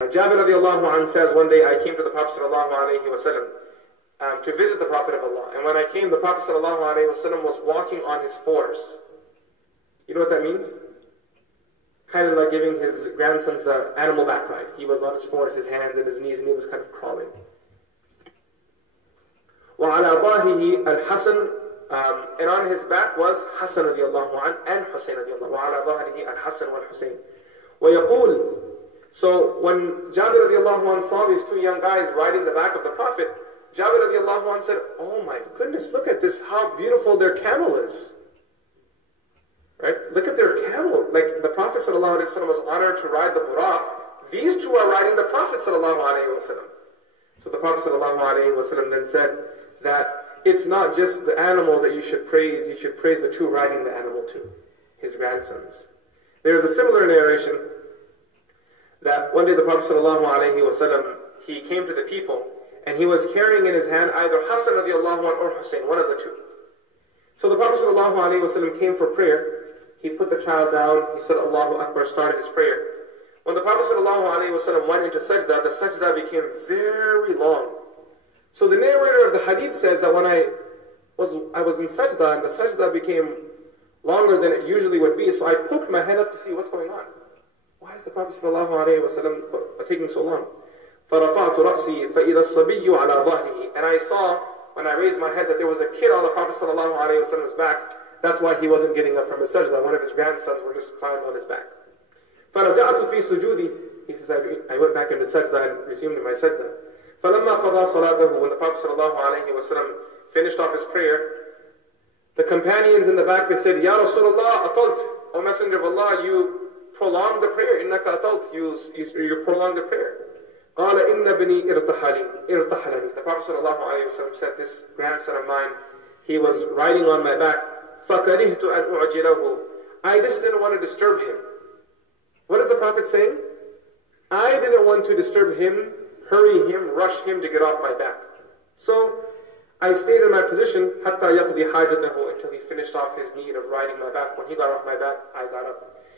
Jabir radiallahu anhu says, one day I came to the Prophet sallallahu alayhi wa sallam to visit the Prophet of Allah. And when I came, the Prophet sallallahu alayhi wa sallam was walking on his fours. You know what that means? Kind of like giving his grandson's animal back ride. He was on his fours, his hands and his knees, and he was kind of crawling. وَعَلَى ظَهْرِهِ الْحَسَنُ and on his back was Hassan radiallahu anhu and Hussain radiallahu anhu. وَعَلَى ظَهْرِهِ الْحَسَنُ وَالْحُسَيْنُ وَيَقُولُ. So when Jabir radiallahu anhu saw these two young guys riding the back of the Prophet, Jabir radiallahu anhu said, "Oh my goodness, look at this, how beautiful their camel is." Right? Look at their camel. Like the Prophet sallallahu alayhi wa sallam was honored to ride the Buraq. These two are riding the Prophet sallallahu alayhi wa sallam. So the Prophet sallallahu alayhi wa sallam then said that it's not just the animal that you should praise the two riding the animal too, his grandsons. There is a similar narration that one day the Prophet ﷺ, he came to the people and he was carrying in his hand either Hassan radiallahu anhu or Hussein, one of the two. So the Prophet ﷺ came for prayer. He put the child down, he said Allahu Akbar, started his prayer. When the Prophet ﷺ went into sajda, the sajda became very long. So the narrator of the hadith says that when I was in sajda and the sajda became longer than it usually would be, so I poked my head up to see what's going on. Why is the Prophet ﷺ taking so long? فَرَفَعْتُ رَأْسِي فَإِذَا الصَّبِيُّ عَلَى ظَهْرِهِ. And I saw, when I raised my head, that there was a kid on the Prophet ﷺ's back. That's why he wasn't getting up from his sajda. One of his grandsons were just climbing on his back. فَرَجَعْتُ فِي سُجُودِي. He says, I went back into sajda and resumed my sajda. فَلَمَّا قَضَى صَلَاتَهُ. When the Prophet ﷺ finished off his prayer, the companions in the back, they said, Ya Rasulullah, atalt. O Messenger of Allah, you prolong the prayer. إِنَّكَ أَطَلْتَ. You prolong the prayer. قَالَ إِنَّ بْنِي إِرْتَحَلَنِي. The Prophet ﷺ said, this grandson of mine, he was riding on my back. فَكَرِهْتُ أَنْ أُعْجِلَهُ. I just didn't want to disturb him. What is the Prophet saying? I didn't want to disturb him, hurry him, rush him to get off my back. So I stayed in my position حَتَّى يَقْضِي حَاجَتَهُ, until he finished off his need of riding my back. When he got off my back, I got up.